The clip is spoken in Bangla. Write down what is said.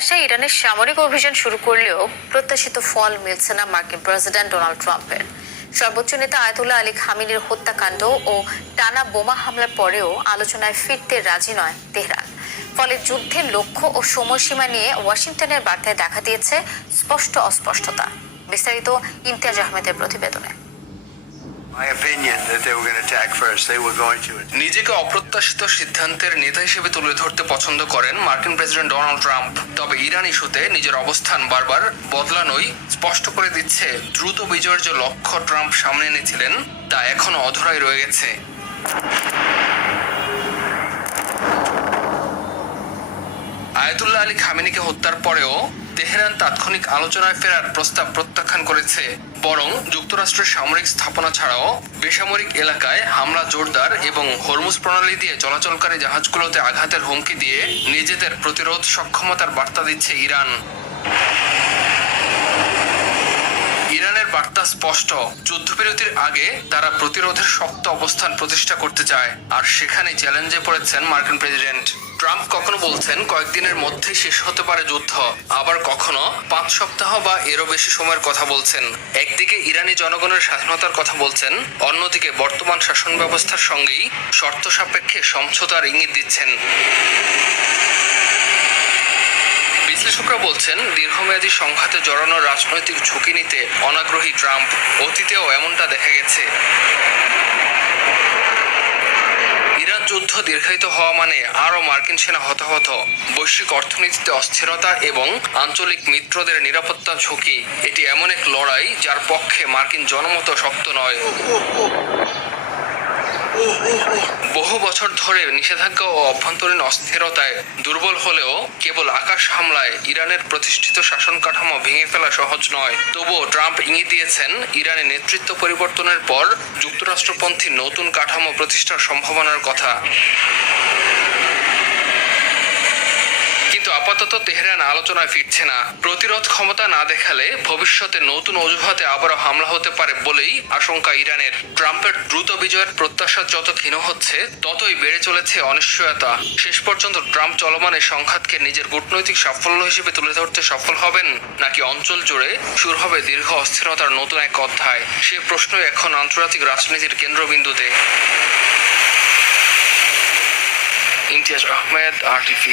আশায় ইরানের সামরিক অভিযান শুরু করলেও প্রত্যাশিত ফল মিলছে না মার্কিন প্রেসিডেন্ট ডোনাল্ড ট্রাম্পের। সর্বোচ্চ নেতা আয়াতুল্লাহ আলী খামেনির হত্যাকাণ্ড ও টানা বোমা হামলার পরেও আলোচনায় ফিরতে রাজি নয় তেহরান। ফলে যুদ্ধের লক্ষ্য ও সময়সীমা নিয়ে ওয়াশিংটনের বার্তায় দেখা দিয়েছে স্পষ্ট অস্পষ্টতা। বিস্তারিত ইমতিয়াজ আহমেদের প্রতিবেদনে। নিজেকে অপ্রত্যাশিত সিদ্ধান্তের নেতা হিসেবে তুলে ধরতে পছন্দ করেন মার্কিন প্রেসিডেন্ট ডোনাল্ড ট্রাম্প। তবে ইরান ইস্যুতে নিজের অবস্থান বারবার বদলানোই স্পষ্ট করে দিচ্ছে দ্রুত বিজয়ের যে লক্ষ্য ট্রাম্প সামনে এনেছিলেন তা এখনো অধরাই রয়ে গেছে। আয়াতুল্লাহ আলী খামেনিকে হত্যার পরেও তেহরান তাৎক্ষণিক আলোচনায় ফেরার প্রস্তাব প্রত্যাখ্যান করেছে। বরং যুক্তরাষ্ট্রের সামরিক স্থাপনা ছাড়াও বেসামরিক এলাকায় হামলা জোরদার এবং হরমুজ প্রণালী দিয়ে চলাচলকারী জাহাজগুলোতে আঘাতের হুমকি দিয়ে নিজেদের প্রতিরোধ সক্ষমতার বার্তা দিচ্ছে ইরান। ইরানের বার্তা স্পষ্ট, যুদ্ধবিরতির আগে তারা প্রতিরোধের শক্ত অবস্থান প্রতিষ্ঠা করতে চায়, আর সেখানে চ্যালেঞ্জে পড়েছেন মার্কিন প্রেসিডেন্ট। ট্রাম্প কখনো বলছেন কয়েকদিনের মধ্যেই শেষ হতে পারে যুদ্ধ, আবার কখনো 5 সপ্তাহ বা এরও বেশি সময়ের কথা বলছেন। একদিকে ইরানি জনগণের স্বাধীনতার কথা বলছেন, অন্যদিকে বর্তমান শাসন ব্যবস্থার সঙ্গেই শর্ত সাপেক্ষে সমঝোতার ইঙ্গিত দিচ্ছেন। বিশ্লেষকরা বলছেন দীর্ঘমেয়াদী সংঘাতে জড়ানো রাজনৈতিক ঝুঁকি নিতে অনাগ্রহী ট্রাম্প। অতীতেও এমনটা দেখা গেছে। ইরান যুদ্ধ দীর্ঘায়িত হওয়া মানে আরও মার্কিন সেনা হতাহত, বৈশ্বিক অর্থনীতিতে অস্থিরতা এবং আঞ্চলিক মিত্রদের নিরাপত্তা ঝুঁকি। এটি এমন এক লড়াই যার পক্ষে মার্কিন জনমত শক্ত নয়। বহু বছর ধরে নিষেধাজ্ঞা ও অভ্যন্তরীণ অস্থিরতায় দুর্বল হলেও কেবল আকাশ হামলায় ইরানের প্রতিষ্ঠিত শাসন কাঠামো ভেঙে ফেলা সহজ নয়। তবুও ট্রাম্প ইঙ্গিত দিয়েছেন ইরানের নেতৃত্ব পরিবর্তনের পর যুক্তরাষ্ট্রপন্থী নতুন কাঠামো প্রতিষ্ঠার সম্ভাবনার কথা। কিন্তু আপাতত তেহরান আলোচনায় ফিরছে না। প্রতিরোধ ক্ষমতা না দেখালে ভবিষ্যতে নতুন অজুহাতে আবারও হামলা হতে পারে বলেই আশঙ্কা ইরানের। ট্রাম্পের দ্রুত বিজয়ের প্রত্যাশা যত ক্ষীণ হচ্ছে ততই বেড়ে চলেছে অনিশ্চয়তা। শেষ পর্যন্ত ট্রাম্প চলমান এই সংঘাতকে নিজের কূটনৈতিক সাফল্য হিসেবে তুলে ধরতে সফল হবেন, নাকি অঞ্চল জুড়ে শুরু হবে দীর্ঘ অস্থিরতার নতুন এক অধ্যায়? সে প্রশ্নই এখন আন্তর্জাতিক রাজনীতির কেন্দ্রবিন্দুতে। ইমতিয়াজ আহমেদ, RTV।